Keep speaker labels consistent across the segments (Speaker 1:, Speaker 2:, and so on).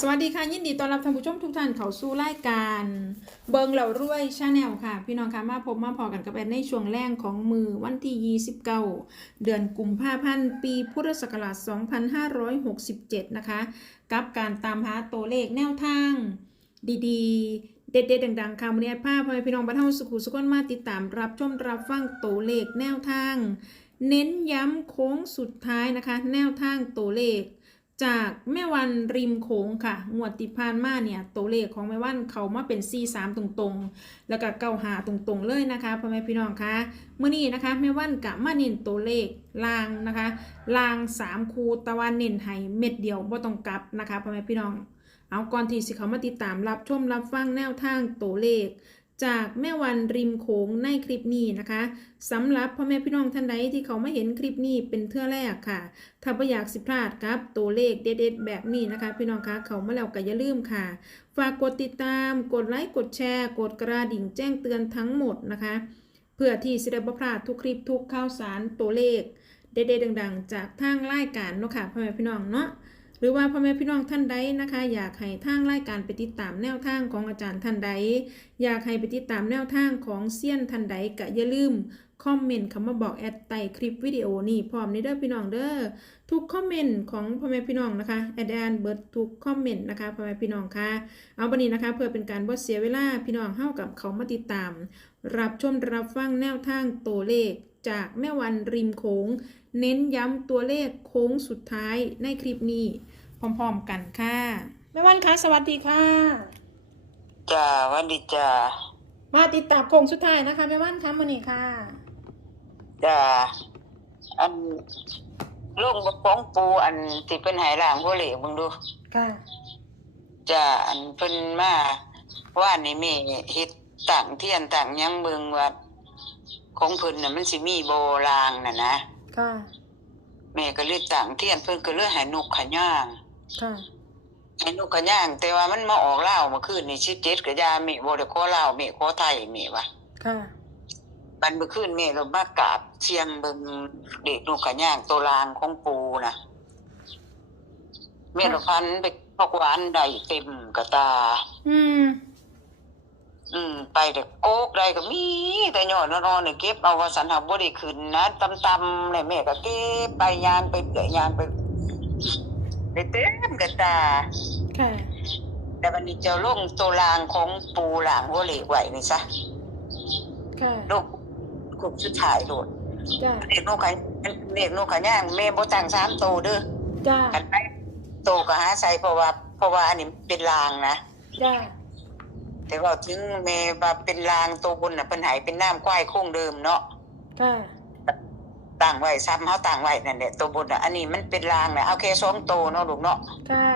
Speaker 1: สวัสดีค่ะ ยินดีต้อนรับท่านผู้ชมทุกท่านเข้าสู่รายการ เบิงเหล่ารวยชาแนลค่ะ พี่น้องคะมาพบมาพอกันกับแอนในช่วงแรกของมือวันที่ 29 เดือนกุมภาพันธ์ปีพุทธศักราช 2567 นะคะ กับการตามหาตัวเลขแนวทาง ดีๆ เด็ดๆดังๆค่ะวันนี้ภาพพ่อพี่น้องบ้านเฮาสุขุสุขนมาติดตามรับชมรับฟังตัวเลขแนวทาง เน้นย้ำโค้งสุดท้ายนะคะ แนวทางตัวเลข จากแม่วันริมโขงค่ะ งวดติพานมาเนี่ย ตัวเลขของแม่วันเขามาเป็น 43 ตรงๆ แล้วก็เก้าหาตรงๆเลยนะคะพ่อแม่พี่น้องคะเมื่อนี้นะคะแม่วันกะมาเน้นตัวเลขลางนะคะลาง 3 คูตะวันเน้นให้เม็ดเดียวบ่ต้องกลับนะคะพ่อแม่พี่น้อง เอาก่อนที่สิเขามาติดตามรับชมรับฟังแนวทางตัวเลข จากแม่วันริมโขงในคลิปนี้นะคะสำหรับพ่อแม่พี่น้องท่านใดที่เขาไม่เห็นคลิปนี้เป็นเทื่อแรกค่ะ ถ้าไม่อยากสิพลาดครับตัวเลขเด็ดๆแบบนี้นะคะ พี่น้องคะเขามาแล้วก็อย่าลืมค่ะ ฝากกดติดตาม กดไลค์กดแชร์ กดกระดิ่งแจ้งเตือนทั้งหมดนะคะ เพื่อที่จะได้บ่พลาดทุกคลิปทุกข่าวสารตัวเลข เด็ดๆดัง ๆ จากทางรายการเนาะค่ะพ่อแม่พี่น้องเนาะ หรือว่าพ่อแม่พี่น้องท่านใดนะคะ อยากให้ทางรายการไปติดตามแนวทางของอาจารย์ท่านใด อยากให้ไปติดตามแนวทางของเซียนท่านใดก็อย่าลืมคอมเมนต์คำมาบอกแอดใต้คลิปวิดีโอนี้พร้อมนี้เด้อพี่น้องเด้อทุกคอมเมนต์ของพ่อแม่พี่น้องนะคะแอดแอนเบิร์ดทุกคอมเมนต์นะคะพ่อแม่พี่น้องค่ะเอาบันนี้นะคะเพื่อเป็นการบ่เสียเวลาพี่น้องเฮากับเขามาติดตาม รับชมรับฟังแนวทางตัวเลข จากแม่วันริมโขงเน้นย้ำตัวเลขโค้งสุดท้ายในคลิปนี้ พร้อมๆกันค่ะ แม่วันคะสวัสดีค่ะ
Speaker 2: จ้าวันดีจ้า
Speaker 1: มาติดตามโค้งสุดท้ายนะคะแม่วันคะมื้อนี้ค่ะ
Speaker 2: จ้าอันลุงบกป้องปูอันที่เป็นไหหลางบ่เหลวมึงดู
Speaker 1: ค่ะ
Speaker 2: จ้าอันเพิ่นมาว่านี่แม่เฮ็ดต่างเทียนต่างหยังเบิ่งว่า ของเพิ่นน่ะมันสิมีโบรางน่ะนะ
Speaker 1: ค่ะ
Speaker 2: แม่ก็เลยต่างเทียนเพิ่นก็เลยให้นกขย่าง
Speaker 1: ค่ะ
Speaker 2: ให้นกขย่าง แต่ว่ามันมาออกลาวเมื่อคืนนี่17ก็ยาแม่บ่ได้ขอลาวแม่ขอไทยแม่ว่า
Speaker 1: ค่ะ
Speaker 2: บันเมื่อคืนแม่เรามากราบเชียงเบิงเด็กนกกระย่างตัวรางของปูนะแม่เราพันไปพอกหวานได้เต็มกระตา
Speaker 1: อืม
Speaker 2: อืม ไปแต่โกกได้ก็มี แต่ยอดนอนๆเนี่ยเก็บเอาว่าสันหาบ่ได้ขึ้นนะตำๆเลยแม่ก็เก็บไปยางไปเปื่อยยางไปได้เต็มกระตา
Speaker 1: ค่ะ
Speaker 2: แต่วันนี้เจ้าลงตัวรางของปูหลางหัวเหล็กไหวนี่ซะ
Speaker 1: ค่ะ
Speaker 2: ลูกกลุ่มสุดท้ายโดด
Speaker 1: จ้า
Speaker 2: เด็กนกขะเด็กนกขะย่างแม่บ่ตั้งสามโตเด้อ
Speaker 1: จ้า
Speaker 2: กันไปโตก็หาใส่เพราะว่า เพราะว่าอันนี้เป็นลางนะ
Speaker 1: จ้า
Speaker 2: แต่ว่าถึงแม่ว่าเป็นลางตัวบนน่ะเพิ่นใหายเป็นน้ำควายโคงเดิมเนาะ
Speaker 1: ค่ะ
Speaker 2: ตั้งไว้ซ้ำเฮาตั้งไว้นั่นแหละตัวบนน่ะอันนี้มันเป็นลางน่ะเอาแค่สองโตเนาะลูกเนาะ
Speaker 1: ค่ะ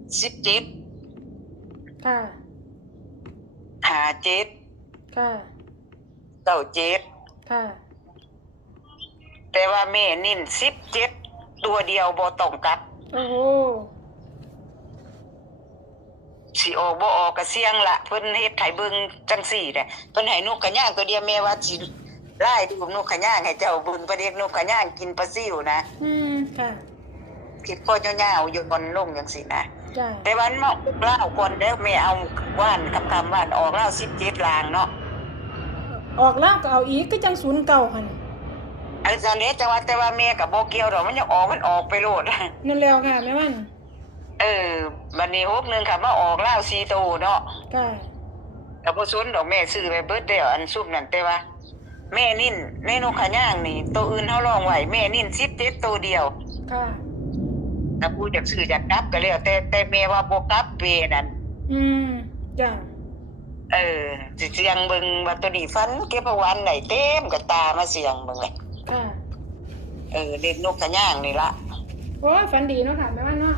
Speaker 2: 17
Speaker 1: ค่ะ
Speaker 2: 57
Speaker 1: ค่ะ
Speaker 2: 97
Speaker 1: ค่ะ
Speaker 2: แต่ว่าแม่นิ่น17ตัวเดียวบ่ต้องกลับ
Speaker 1: โอ้โห
Speaker 2: สิออกบ่ออกก็เสี่ยงละเพิ่นเฮ็ดให้เบิ่งจังซี่แหละเพิ่นให้นกกระย่างตัวเดียวแม่ว่าสิไล่ดูนกกระย่างให้เจ้าเบุญประเด็กนกกระย่างกินปลาซิวนะ
Speaker 1: อืมค่ะ
Speaker 2: คิดก็ยาวๆอยู่บนลงจังซี่นะ
Speaker 1: จ้า
Speaker 2: แต่วันมาเล่าก่อนแล้วแม่เอาว่านกับคำว่านออกเล่า17ลางเนาะ
Speaker 1: ออกแล้วก็เอาอีกก็จังศูนย์เก่าหัน
Speaker 2: ไอ้ซาเลแต่ว่าแต่ว่าแม่ก็บ่เกี่ยวดอกมันยังออกมันออกไปโลด
Speaker 1: นั่นแล้วค่ะแม่วัน
Speaker 2: เออบัดนี้ฮกหนึงค่ะมาออกเล่า4โตเนาะ
Speaker 1: ค่ะ
Speaker 2: ก็บ่สนดอกแม่ซื้อไปเบิดแล้วอันซุปนั่นแต่ว่า แม่นิ่นในนกขะย่างนี่ตัวอื่นเฮาลองไว้แม่นิ่น17ตัวเดียว
Speaker 1: ค่ะ
Speaker 2: ถ้าผู้อยากซื้ออยากกลับก็แล้วแต่แต่แม่ว่าบ่กลับเวนั่น
Speaker 1: อืมจ้า
Speaker 2: เออสิเสียงเบิ่งว่าตัวนี้ฟันเก็บเอาวันได้เต็มกับตามาเสียงเบิ่งเลย
Speaker 1: ค่ะ
Speaker 2: เออเล่นนกขะย่างนี่ละ
Speaker 1: โอ้ยฝันดีเนาะค่ะแม่วันเนาะ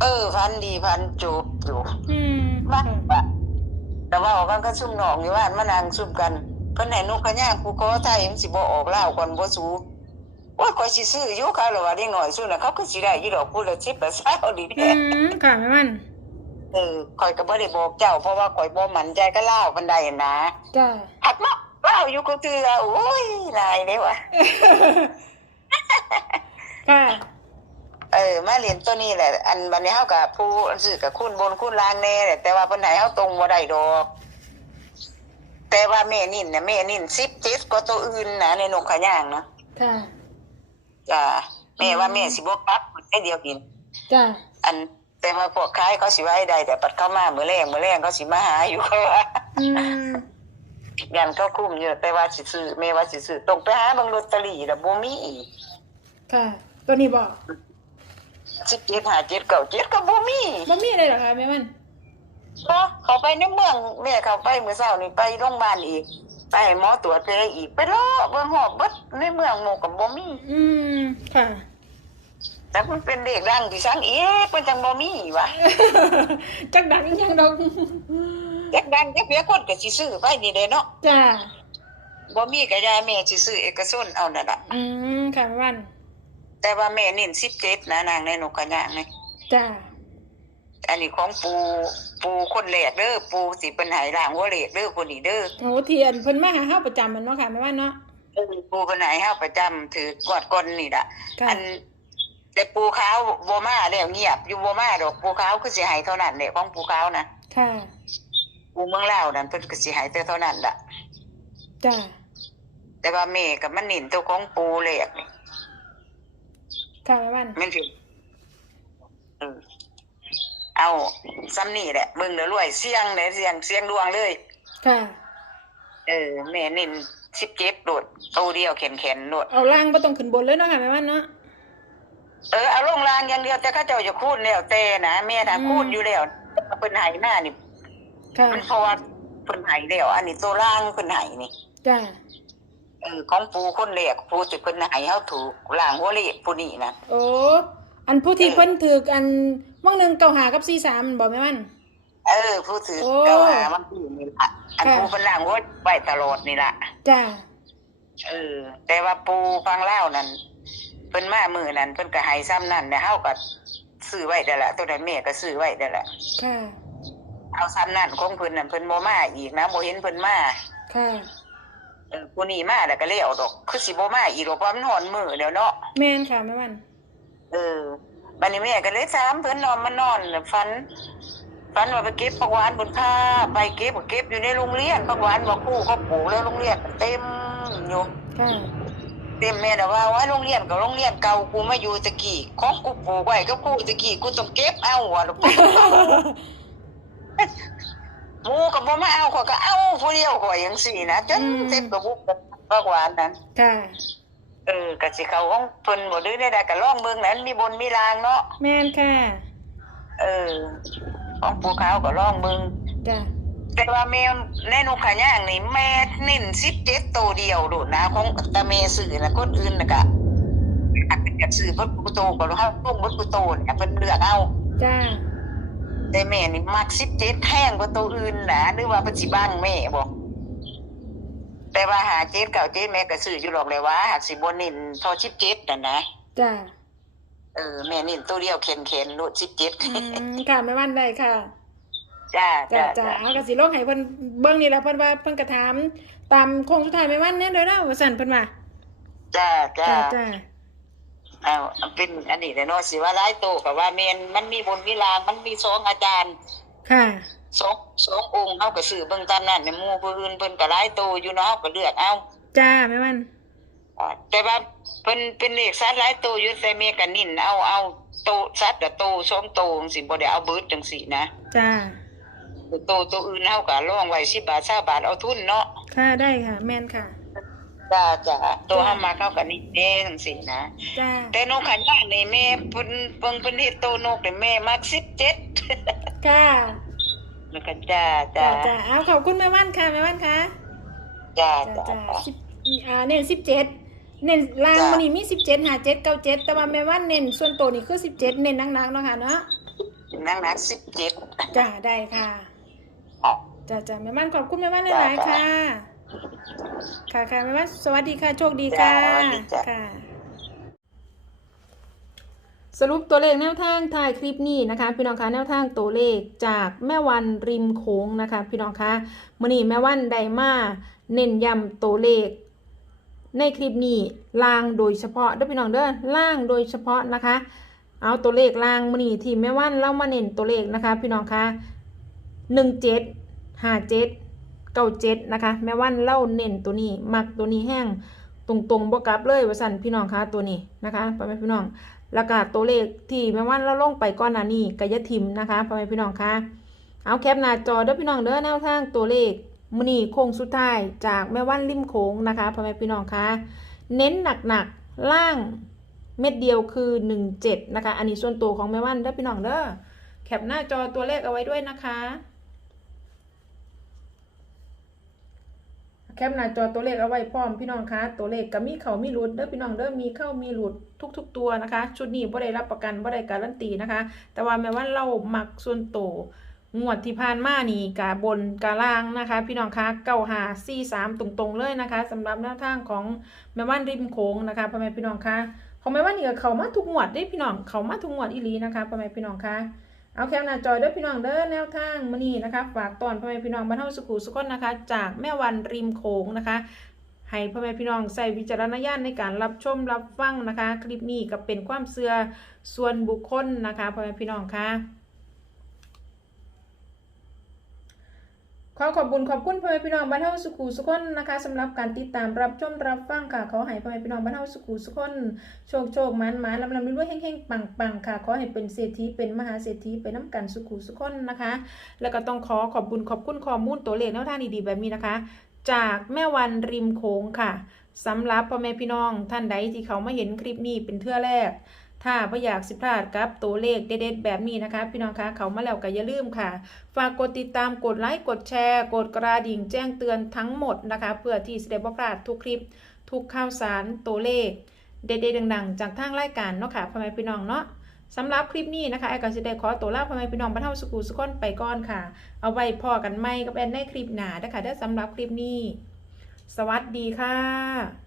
Speaker 2: เออฟันดีฟันจูบอยู่
Speaker 1: อืม
Speaker 2: ว่า
Speaker 1: ค่ะ
Speaker 2: ว่าแต่ว่าออกกันก็ซุ่มน้องอยู่ว่านมานั่งซุ่มกันเพิ่นให้นกขะย่างผู้ขอไทยมันสิบ่ออกลาวก่อนบ่สู้ว่าข่อยสิซื้ออยู่ค่ะหรอว่าเด็กน้อยสู้น่ะเขาก็สิได้อยู่ดอกผู้ละ10ละ20ดี
Speaker 1: อื
Speaker 2: แท้
Speaker 1: มค่ะแม่วัน
Speaker 2: เออข่อยก็บ่ได้บอกเจ้า เพราะว่าข่อยบ่มั่นใจก็ลาวปานใดนะ
Speaker 1: จ้า
Speaker 2: หักเนาะลาวอยู่ก็คือโอ้ยนายเด้ว่ะ
Speaker 1: ค่ะ
Speaker 2: เอเออมาเรียนตัวนี้แหละ อันบัดนี้เฮากับผู้ซื้อกับคุณบนคุณล่างแน่แหละแต่ว่าเพิ่นให้เฮาตรงบ่ได้ดอก แต่ว่าแม่นิ่นน่ะแม่นิ่น17กว่าตัวอื่นนะในนกขะย่างนะ
Speaker 1: ค่ะ
Speaker 2: จ้าแม่ว่าแม่สิบ่กลับได้เดียวกิน
Speaker 1: จ้า
Speaker 2: อันแต่ว่าพวกขายเขาสิไว้ได้แต่ปัดเข้ามามื้อแรงมื้อแรงเขาสิมาหาอยู่เขาว่า
Speaker 1: อืม
Speaker 2: ยันเขาคุ้มอยู่แต่ว่าสิซื้อแม่ว่าสิซื้อตรงไปหาเบิ่งลอตเตอรี่แล้วบ่มี
Speaker 1: ค่ะ ตัวนี้บอก
Speaker 2: 17 5 7 9 7ก็บ่มี
Speaker 1: บ่มีเลยเหรอคะแม่มัน
Speaker 2: ก็เขาไปในเมืองแม่เขาไปเมื่อเช้านี่ไปโรงพยาบาลอีก ไปให้หมอตรวจเลยอีกไปรอเบิ่งหอบเบิดในเมืองหมู่กับบ่มี
Speaker 1: อืมค่ะ
Speaker 2: แต่มันเป็นเด็กดังที่สังเอ๊ะเพิ่นจังบ่มีวะ
Speaker 1: จักดังอีหยังดอก
Speaker 2: เด็กดังเด็กเพียคนก็สิซื้อไปนี่เด้เนาะ
Speaker 1: จ้า
Speaker 2: บ่มีก็ยาแม่สิซื้อเอกชนเอานั่นล่ะ
Speaker 1: อืมค่ะแม่วัน
Speaker 2: แต่ว่าแม่เน้น17นะนางในนกกระยางนี่
Speaker 1: จ้า
Speaker 2: อันนี้ของปูปูคนแรกเด้อปูสิเพิ่นให้ร่างหัวเลขเด้อคนนี้เด้อ
Speaker 1: โหเทียนเพิ่นมาหาเฮาประจำแมันเนาะค่ะแม่วันเนาะ
Speaker 2: เออปูเพิ่นให้เฮาประจำถือกอดก้นนี่ล่ะ
Speaker 1: ค่ะ
Speaker 2: อันแต่ปูขาวบ่มาแล้วเงียบอยู่บ่มาดอกปูขาวคือสิให้เท่านั้นแหละของปูขาวนะ
Speaker 1: ค่ะ
Speaker 2: ปูเมืองลาวนั่นเพิ่นก็สิให้แต่เท่านั้นล่ะ
Speaker 1: จ้า
Speaker 2: แต่ว่าแม่ก็มันนินตัวของปูแหลกนี่
Speaker 1: ค่ะแม่วัน
Speaker 2: แม่นสิเออเอาซ้ำนี่แหละมึงเด้อรวยเสียงเด้อเสียงเสียงดวงเลย
Speaker 1: ค่ะ
Speaker 2: เออแม่นิน17โดดตัวเดียวแข็งๆโดด
Speaker 1: เอาล่างบ่ต้องขึ้นบนเลยเนาะค่ะแม่วันเนาะ
Speaker 2: เออเอาลงรางอย่างเดียวแต่เขาเจ้าจะคูณแล้วแต่นะแม่น่ะ
Speaker 1: อืม
Speaker 2: คูณอยู่แล้วเพิ่นให้หน้านี่
Speaker 1: ค่ะ
Speaker 2: มันเพราะว่าเพิ่นให้แล้วอันนี้ตัวล่างเพิ่นให้นี่
Speaker 1: จ้า
Speaker 2: เออของปูคนแรกปูสิเพิ่นให้เฮาถูกล่างหัวเลขผู้นี้นะ
Speaker 1: โอ้อันผู้ที่เพิ่นถืออันว่างหนึงเก่าหากับ43บอกแม่วัน
Speaker 2: เออ ผู้ถือ
Speaker 1: โอ้
Speaker 2: เจ้าหามันอยู่นี่ล่ะอัน
Speaker 1: ค่ะ
Speaker 2: ปูเพิ่นล่างหัวไว้ตลอดนี่ล่ะ
Speaker 1: จ้า
Speaker 2: เออ แต่ว่าปูฟังเล่าวนั่นเพิ่นมามื้อนั้นเพิ่นก็ให้ซ้ำนั่นแต่เฮาก็ซื้อไว้ได้ละตัวนั้นแม่ก็ซื้อไว้ได้ละ
Speaker 1: ค่ะ
Speaker 2: เอาซ้ำนั่นของเพิ่นนั่นเพิ่นบ่มาอีกนะบ่เห็นเพิ่นมา
Speaker 1: ค่ะ
Speaker 2: เออผู้นี้มาแล้วก็แล้วดอก คือสิบ่มาอีกดอกเพราะมันหอนมือแล้วเนาะ
Speaker 1: แม่นค่ะแม่วัน
Speaker 2: เออบัดนี้แม่ก็เลยถามเพิ่นนอนมานอนแล้วฝันฝันว่าไปเก็บผักหวานบนผ้าไปเก็บก็เก็บอยู่ในโรงเรียนผักหวานว่าครูเขาปลูกแล้วโรงเรียนเต็มอยู่
Speaker 1: ค่ะ
Speaker 2: เต็มแม่น่ะว่าว่าโรงเรียนกับโรงเรียนเก่ากูมาอยู่ตะกี้ของกูปลูกไว้ก็กูตะกี้กูต้องเก็บเอาว่ะลูกห มูก็บ่มาเอาข้อยก็เอาผู้เดียวข้อยจังซี่นะจน
Speaker 1: อืม
Speaker 2: เต็มกระบุกผักหวานนั้น
Speaker 1: ค่ะ
Speaker 2: เออก็สิเข้าของเพิ่นบ่ดื้อได้ได้ก็ลองเบิ่งนั้นมีบนมีลางเนาะ
Speaker 1: แม่นค่ะ
Speaker 2: เออของปูขาวก็ลองเบิ่ง
Speaker 1: จ้า
Speaker 2: แต่ว่าแม่ในนกขาย่างนี่แม่เน้น17ตัวเดียวโดดนะของตาแม่ซื้อนะคนอื่นน่ะก็อาจจะซื้อเพิ่นกูโตก็เฮาลงเบิดกูโตเนี่ยเพิ่นเลือกเอา
Speaker 1: จ้า
Speaker 2: แต่แม่นี่มัก17แห้งกว่าตัวอื่นนะหรือว่าเพิ่นสิบังแม่บ่แต่ว่าหาเจ็ดเก่าเจ็ดแม่ก็ซื้ออยู่หรอกเลยว่าหากสิบ่เน้นเทอ17นั่นนะ
Speaker 1: จ้า
Speaker 2: เออแม่เน้นตัวเดียวเข็นๆโลด17
Speaker 1: อืมค่ะแม่วันได้ค่ะ
Speaker 2: จ้า
Speaker 1: จ้า
Speaker 2: จ้า
Speaker 1: จ้า
Speaker 2: จ้า
Speaker 1: เอากระสิโลกให้เพิ่นเบิ่งนี่แหละเพิ่นว่าเพิ่นกระถามตามโค้งสุดท้ายแม่วันแน่เด้อเนาะว่าซั่นเพิ่นว่า
Speaker 2: จ้าจ้า
Speaker 1: จ้า จ้า
Speaker 2: เอาเป็นอันนี้แหละเนาะสิว่าหลายโตก็ว่าแม่นมันมีบนมีลางมันมีสองอาจารย์
Speaker 1: ค่ะ
Speaker 2: สองสององค์เฮาก็ซื้อเบิ่งตามนั้นในหมู่ผู้อื่นเพิ่นก็หลายโตอยู่เนาะเฮาก็เลือกเอา
Speaker 1: จ้าแม่วัน
Speaker 2: อ่าแต่ว่าเพิ่นเป็นเลขสัตว์หลายโตอยู่แต่แม่ก็นิ่นเอาเอาโตสัตว์กับโตสองโตจังซี่บ่ได้เอาเบิดจังซี่นะ
Speaker 1: จ้า
Speaker 2: โตตัวอื่นเฮาก็ลองไว้10บาท20บาทเอาทุนเนาะ
Speaker 1: ค่ะได้ค่ะ แม่นค่ะ
Speaker 2: จ้าจ้าตัวเฮามาเข้ากันนี่เด้จังซี่นะ
Speaker 1: จ้า
Speaker 2: แต่นกขันย่างนี่แม่เพิ่นเพิ่นเพิ่นเฮ็ดโตนกนี่แม่มัก17
Speaker 1: ค่ะ
Speaker 2: แล้วก็จ้า
Speaker 1: จ้า
Speaker 2: จ้า
Speaker 1: จ้าเอาขอบคุณแม่วันค่ะแม่วันค่ะ
Speaker 2: จ้า
Speaker 1: จ้า
Speaker 2: จ้า
Speaker 1: จ้าสิบอ่าเน้น17เน้นล่าง
Speaker 2: จ้า
Speaker 1: มันนี่มี17 57 97แต่ว่าแม่วันเน้นส่วนตัวนี่คือ17เน้นหนักๆเนาะค่ะเนาะ
Speaker 2: นั่งนักสิบเจ็ด
Speaker 1: จ้าได้ค่ะจ้าจ้าแม่วันขอบคุณแม่วันหลายๆ
Speaker 2: จ้า
Speaker 1: ค่ะ ค่ะค่ะแม่วันสวัสดีค่ะ โชคดีค่ะ
Speaker 2: จ้าสวัสดีจ้า
Speaker 1: ค่ะ สรุปตัวเลขแนวทางถ่ายคลิปนี้นะคะ พี่น้องคะแนวทางตัวเลขจากแม่วันริมโค้งนะคะ พี่น้องคะมื่อนี้แม่วันไดมาเน้นย้ำตัวเลข ในคลิปนี้ล่างโดยเฉพาะเด้อพี่น้องเด้อล่างโดยเฉพาะนะคะ เอาตัวเลขล่างมือนีที่แม่วันเล่ามาเน้นตัวเลขนะคะ พี่น้องคะหนึ่งเจ็ดห้าเจ็ด เก้าเจ็ดนะคะ แม่วันเล่าเน้นตัวนี้ มักตัวนี้แห้งตรงๆบวกลับเลยว่าสั่นพี่น้องคะตัวนี้นะคะพ่อแม่พี่น้องแล้วก็ตัวเลขที่แม่วันเล่าลงไปก้อนนานี้กายทิมนะคะพ่อแม่พี่น้องคะเอาแคปหน้าจอเด้อพี่น้องเด้อแนวทางตัวเลขมนีโค้งสุดท้ายจากแม่วันริมโขงนะคะพ่อแม่พี่น้องคะเน้นหนักๆล่างเม็ดเดียวคือ 17 นะคะ อันนี้ส่วนตัวของแม่วันเด้อพี่น้องเด้อแคปหน้าจอตัวเลขเอาไว้ด้วยนะคะ แคปหน้าจอตัวเลขเอาไว้พร้อมพี่น้องคะตัวเลขก็มีเข้ามีหลุดเด้อพี่น้องเด้อมีเข้ามีหลุดทุก ๆ ตัวนะคะ ชุดนี้บ่ได้รับประกันบ่ได้การันตีนะคะ แต่ว่าแม่วันเรามักส่วนตัวงวดที่ผ่านมานี่กาบนกาล่างนะคะ พี่น้องคะเก้าหาสี่สามตรงๆเลยนะคะสำหรับแนวทางของแม่วันริมโขงนะคะพ่อแม่พี่น้องคะของแม่ว่านี่ก็เขามาทุกงวดได้พี่น้องเขามาทุกงวดอีลีนะคะพ่อแม่พี่น้องคะ เอาแคปหน้าจอยด้วยพี่น้องเด้อแนวทางมื้อนี้นะคะฝากตอนพ่อแม่พี่น้องบ้านเฮาสุขุสุขคนนะคะ จากแม่วันริมโขงนะคะให้พ่อแม่พี่น้องใส่วิจารณญาณในการรับชมรับฟังนะคะ คลิปนี้ก็เป็นความเสื่อส่วนบุคคลนะคะพ่อแม่พี่น้องคะ ขอขอบคุญขอบคุณพ่อแม่พี่น้องบ้านเฮาสุขุสุขคนนะคะสำหรับการติดตามรับชมรับฟังค่ะขอให้พ่อแม่พี่น้องบ้านเฮาสุขุสุขคนโชคโชคมันมันลำลำรวยๆเฮงปังปังค่ะขอให้เป็นเศรษฐีเป็นมหาเศรษฐีไปน้ำกันสุขุสุขคนนะคะ แล้วก็ต้องขอขอบบุญขอบคุณข้อมูลตัวเลขแนวทางดีๆแบบนี้นะคะ จากแม่วันริมโขงค่ะสำหรับพ่อแม่พี่น้องท่านใดที่เขามาเห็นคลิปนี้เป็นเทื่อแรก ถ้าไม่อยากสิพลาดกับตัวเลขเด็ดๆแบบนี้นะคะ พี่น้องคะเขามาแล้วก็อย่าลืมค่ะ ฝากกดติดตามกดไลค์กดแชร์ กดกระดิ่งแจ้งเตือนทั้งหมดนะคะ เพื่อที่จะได้บ่พลาดทุกคลิป ทุกข่าวสารตัวเลข เด็ดๆดังๆ จากทางรายการเนาะค่ะพ่อแม่พี่น้องเนาะสำหรับคลิปนี้นะคะไอ้ก็สิได้ขอตัวลาพ่อแม่พี่น้องบรรเทาสุขุสุขคนไปก่อนค่ะ เอาไว้พอกันไหมกับแอนในคลิปหน้านะคะได้อสำหรับคลิปนี้ สวัสดีค่ะ